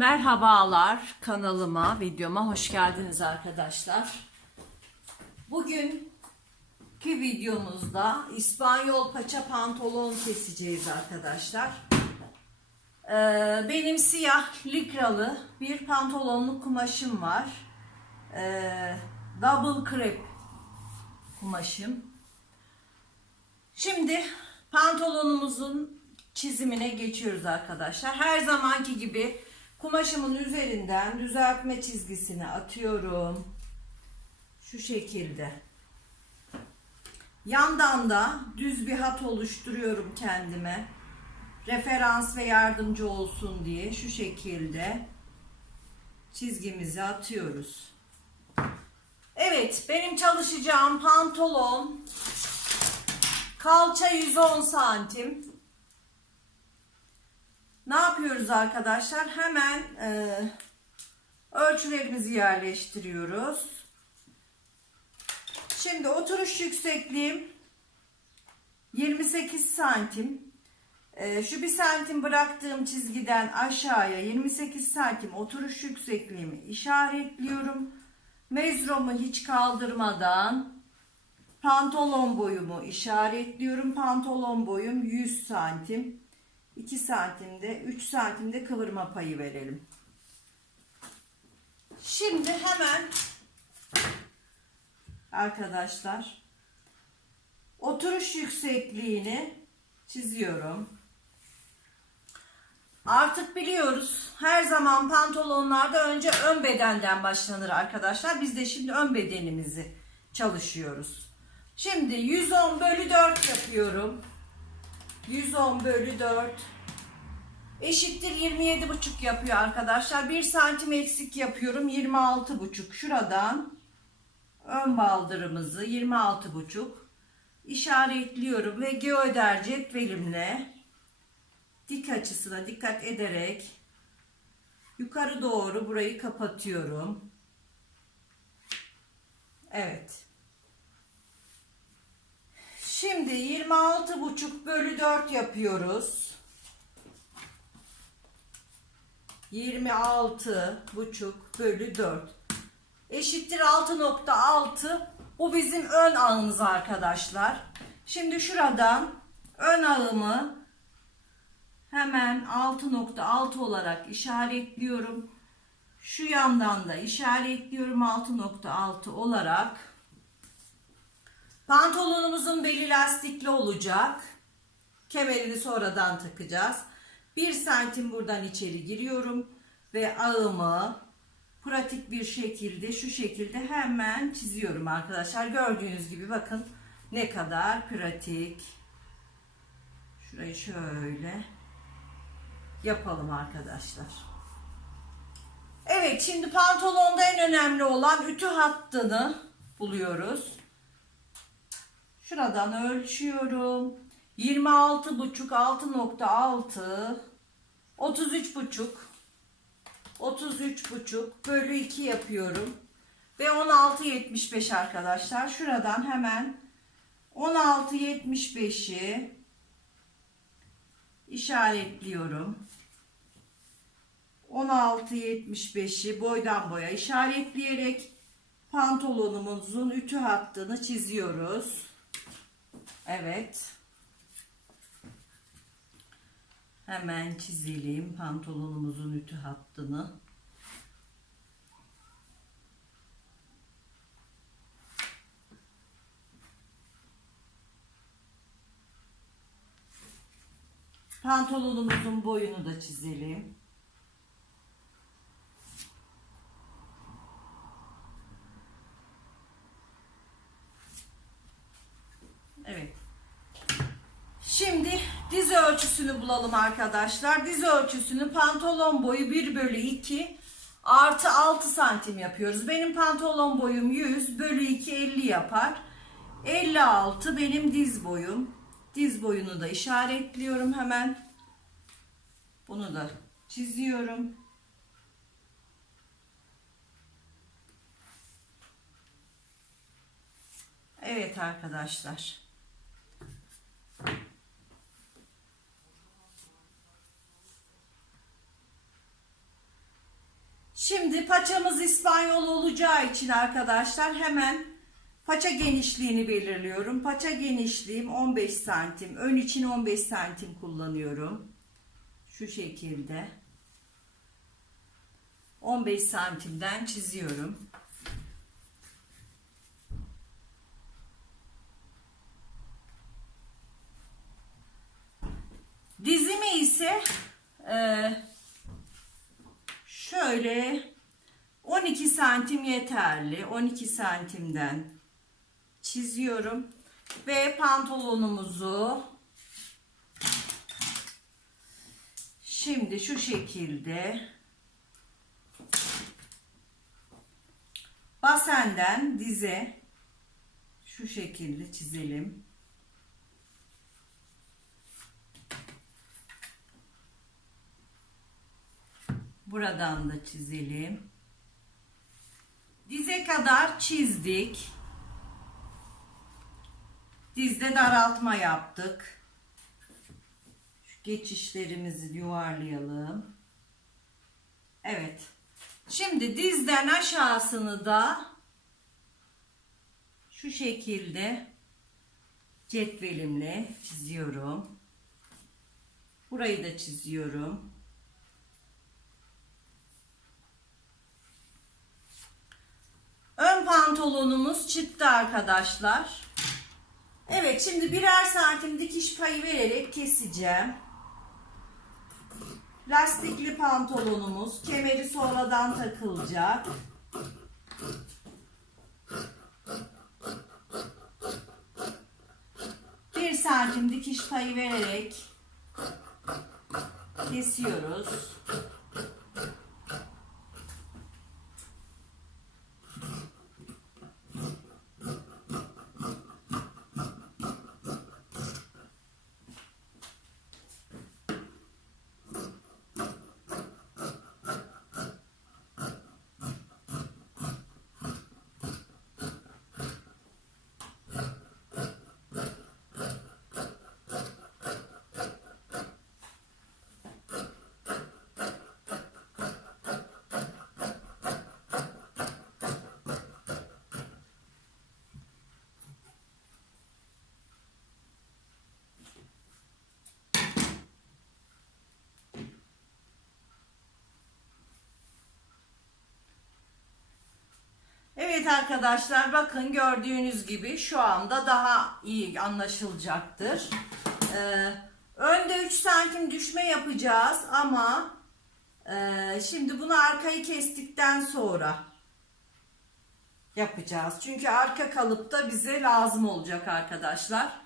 Merhabalar kanalıma, videoma hoş geldiniz arkadaşlar. Bugünkü videomuzda İspanyol paça pantolon keseceğiz arkadaşlar. Ee, benim siyah likralı bir pantolonluk kumaşım var. Ee, double crepe kumaşım. Şimdi pantolonumuzun çizimine geçiyoruz arkadaşlar. Her zamanki gibi kumaşımın üzerinden düzeltme çizgisini atıyorum. Şu şekilde. Yandan da düz bir hat oluşturuyorum kendime. Referans ve yardımcı olsun diye şu şekilde çizgimizi atıyoruz. Evet, benim çalışacağım pantolon kalça 110 santim. Ne yapıyoruz arkadaşlar? Hemen e, ölçülerimizi yerleştiriyoruz. Şimdi oturuş yüksekliğim 28 santim. E, şu bir santim bıraktığım çizgiden aşağıya 28 santim oturuş yüksekliğimi işaretliyorum. Mezromu hiç kaldırmadan pantolon boyumu işaretliyorum. Pantolon boyum 100 santim. 2 santimde 3 santimde kıvırma payı verelim. Şimdi hemen arkadaşlar oturuş yüksekliğini çiziyorum. Artık biliyoruz her zaman pantolonlarda önce ön bedenden başlanır arkadaşlar. Biz de şimdi ön bedenimizi çalışıyoruz. Şimdi 110 bölü 4 yapıyorum. 110 bölü 4 eşittir 27 buçuk yapıyor arkadaşlar. 1 santim eksik yapıyorum. 26 buçuk. Şuradan ön baldırımızı 26 buçuk işaretliyorum ve geoder cetvelimle dik açısına dikkat ederek yukarı doğru burayı kapatıyorum. Evet. Şimdi 26 buçuk bölü 4 yapıyoruz. 26 buçuk bölü 4 eşittir 6.6 bu bizim ön ağımız arkadaşlar. Şimdi şuradan ön ağımı hemen 6.6 olarak işaretliyorum. Şu yandan da işaretliyorum 6.6 olarak. Pantolonumuzun beli lastikli olacak. Kemerini sonradan takacağız. 1 santim buradan içeri giriyorum ve ağımı pratik bir şekilde şu şekilde hemen çiziyorum arkadaşlar. Gördüğünüz gibi bakın ne kadar pratik. Şurayı şöyle yapalım arkadaşlar. Evet şimdi pantolonda en önemli olan ütü hattını buluyoruz. Şuradan ölçüyorum. 26 buçuk 6.6 33 buçuk 33 buçuk bölü 2 yapıyorum. Ve 16.75 arkadaşlar. Şuradan hemen 16.75'i işaretliyorum. 16.75'i boydan boya işaretleyerek pantolonumuzun ütü hattını çiziyoruz. Evet. Hemen çizelim pantolonumuzun ütü hattını. Pantolonumuzun boyunu da çizelim. Evet. Şimdi diz ölçüsünü bulalım arkadaşlar. Diz ölçüsünü pantolon boyu 1 bölü 2 artı 6 santim yapıyoruz. Benim pantolon boyum 100 bölü 2 50 yapar. 56 benim diz boyum. Diz boyunu da işaretliyorum hemen. Bunu da çiziyorum. Evet arkadaşlar. Şimdi paçamız İspanyol olacağı için arkadaşlar hemen paça genişliğini belirliyorum. Paça genişliğim 15 santim. Ön için 15 santim kullanıyorum. Şu şekilde. 15 santimden çiziyorum. Dizimi ise eee Şöyle 12 santim yeterli. 12 santimden çiziyorum. Ve pantolonumuzu şimdi şu şekilde basenden dize şu şekilde çizelim. Buradan da çizelim. Kadar çizdik. Dizde daraltma yaptık. Şu geçişlerimizi yuvarlayalım. Evet. Şimdi dizden aşağısını da şu şekilde cetvelimle çiziyorum. Burayı da çiziyorum. Ön pantolonumuz çıktı arkadaşlar. Evet şimdi birer santim dikiş payı vererek keseceğim. Lastikli pantolonumuz. Kemeri sonradan takılacak. Bir santim dikiş payı vererek kesiyoruz. Evet arkadaşlar bakın gördüğünüz gibi şu anda daha iyi anlaşılacaktır. Ee, önde 3 santim düşme yapacağız ama e, şimdi bunu arkayı kestikten sonra yapacağız. Çünkü arka kalıpta bize lazım olacak arkadaşlar.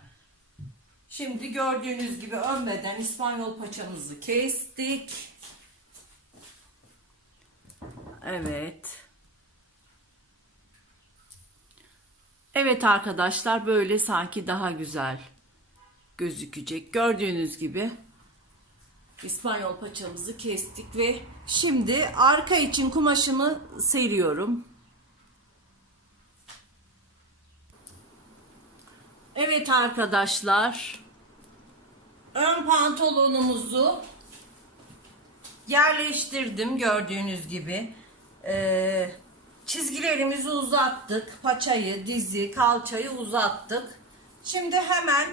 Şimdi gördüğünüz gibi ön beden İspanyol paçamızı kestik. Evet. Evet arkadaşlar böyle sanki daha güzel gözükecek. Gördüğünüz gibi İspanyol paçamızı kestik ve şimdi arka için kumaşımı seriyorum. Evet arkadaşlar ön pantolonumuzu yerleştirdim gördüğünüz gibi. Ee, çizgilerimizi uzattık. Paçayı, dizi, kalçayı uzattık. Şimdi hemen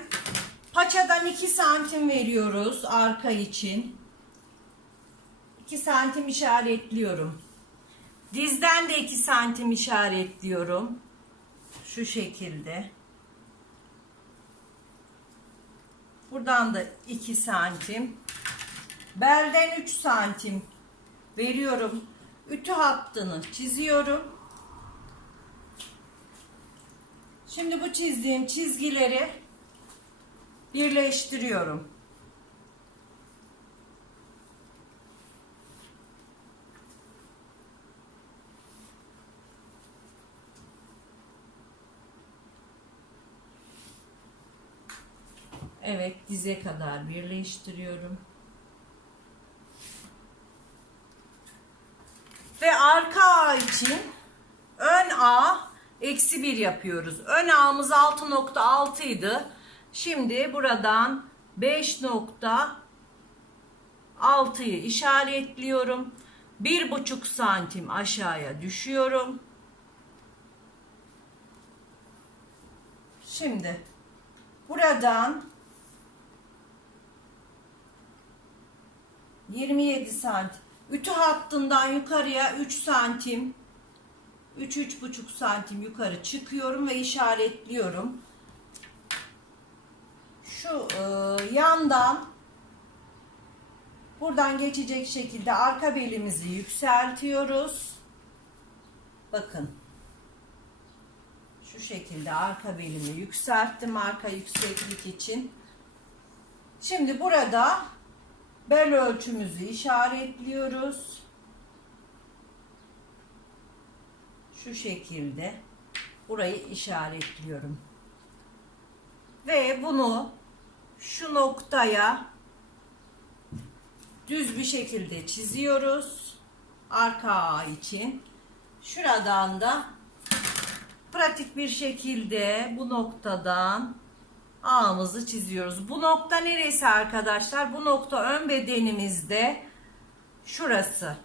paçadan 2 santim veriyoruz arka için. 2 santim işaretliyorum. Dizden de 2 santim işaretliyorum. Şu şekilde. Buradan da 2 santim. Belden 3 santim veriyorum. Ütü hattını çiziyorum. Şimdi bu çizdiğim çizgileri birleştiriyorum. Evet dize kadar birleştiriyorum. Ve arka ağ için ön ağ eksi 1 yapıyoruz. Ön ağımız 6.6 idi. Şimdi buradan 5.6'yı işaretliyorum. bir buçuk santim aşağıya düşüyorum. Şimdi buradan 27 santim ütü hattından yukarıya 3 santim 3-3,5 santim yukarı çıkıyorum ve işaretliyorum. Şu e, yandan buradan geçecek şekilde arka belimizi yükseltiyoruz. Bakın. Şu şekilde arka belimi yükselttim arka yükseklik için. Şimdi burada bel ölçümüzü işaretliyoruz. Şu şekilde burayı işaretliyorum. Ve bunu şu noktaya düz bir şekilde çiziyoruz. Arka için. Şuradan da pratik bir şekilde bu noktadan ağımızı çiziyoruz. Bu nokta neresi arkadaşlar? Bu nokta ön bedenimizde şurası.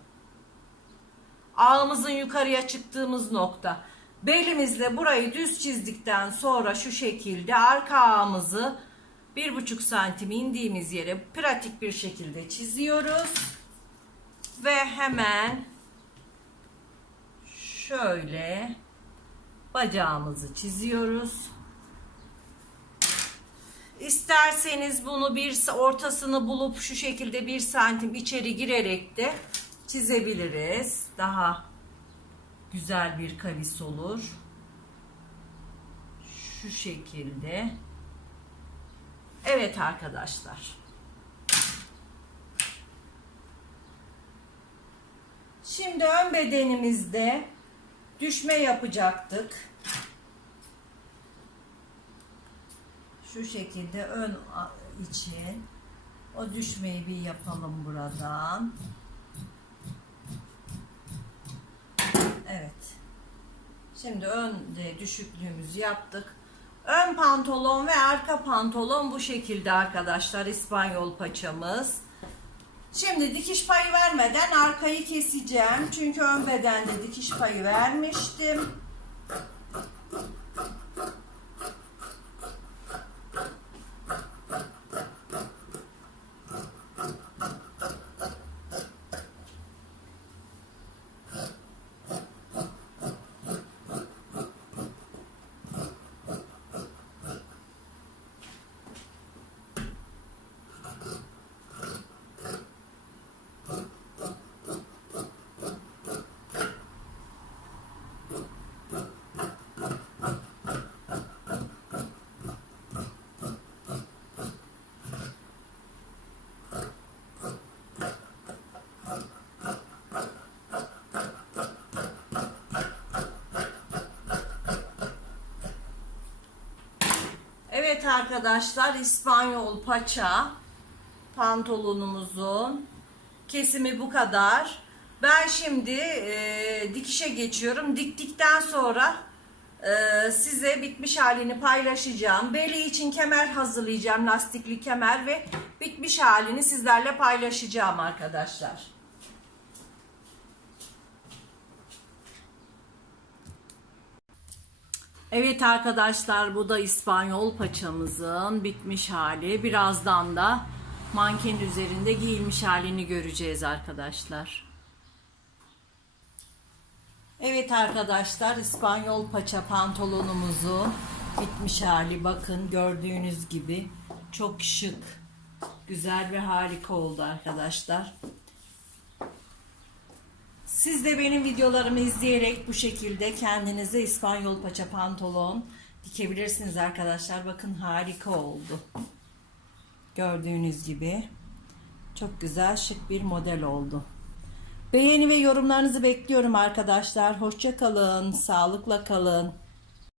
Ağımızın yukarıya çıktığımız nokta. Belimizle burayı düz çizdikten sonra şu şekilde arka ağımızı bir buçuk santim indiğimiz yere pratik bir şekilde çiziyoruz. Ve hemen şöyle bacağımızı çiziyoruz. İsterseniz bunu bir ortasını bulup şu şekilde bir santim içeri girerek de çizebiliriz. Daha güzel bir kavis olur. Şu şekilde. Evet arkadaşlar. Şimdi ön bedenimizde düşme yapacaktık. Şu şekilde ön için o düşmeyi bir yapalım buradan. Evet. Şimdi önde düşüklüğümüzü yaptık. Ön pantolon ve arka pantolon bu şekilde arkadaşlar İspanyol paçamız. Şimdi dikiş payı vermeden arkayı keseceğim. Çünkü ön bedende dikiş payı vermiştim. Evet arkadaşlar İspanyol paça pantolonumuzun kesimi bu kadar. Ben şimdi e, dikişe geçiyorum. Diktikten sonra e, size bitmiş halini paylaşacağım. Beli için kemer hazırlayacağım. Lastikli kemer ve bitmiş halini sizlerle paylaşacağım arkadaşlar. Evet arkadaşlar bu da İspanyol paçamızın bitmiş hali. Birazdan da manken üzerinde giyilmiş halini göreceğiz arkadaşlar. Evet arkadaşlar İspanyol paça pantolonumuzun bitmiş hali bakın gördüğünüz gibi çok şık güzel ve harika oldu arkadaşlar. Siz de benim videolarımı izleyerek bu şekilde kendinize İspanyol paça pantolon dikebilirsiniz arkadaşlar. Bakın harika oldu. Gördüğünüz gibi çok güzel şık bir model oldu. Beğeni ve yorumlarınızı bekliyorum arkadaşlar. Hoşça kalın, sağlıkla kalın.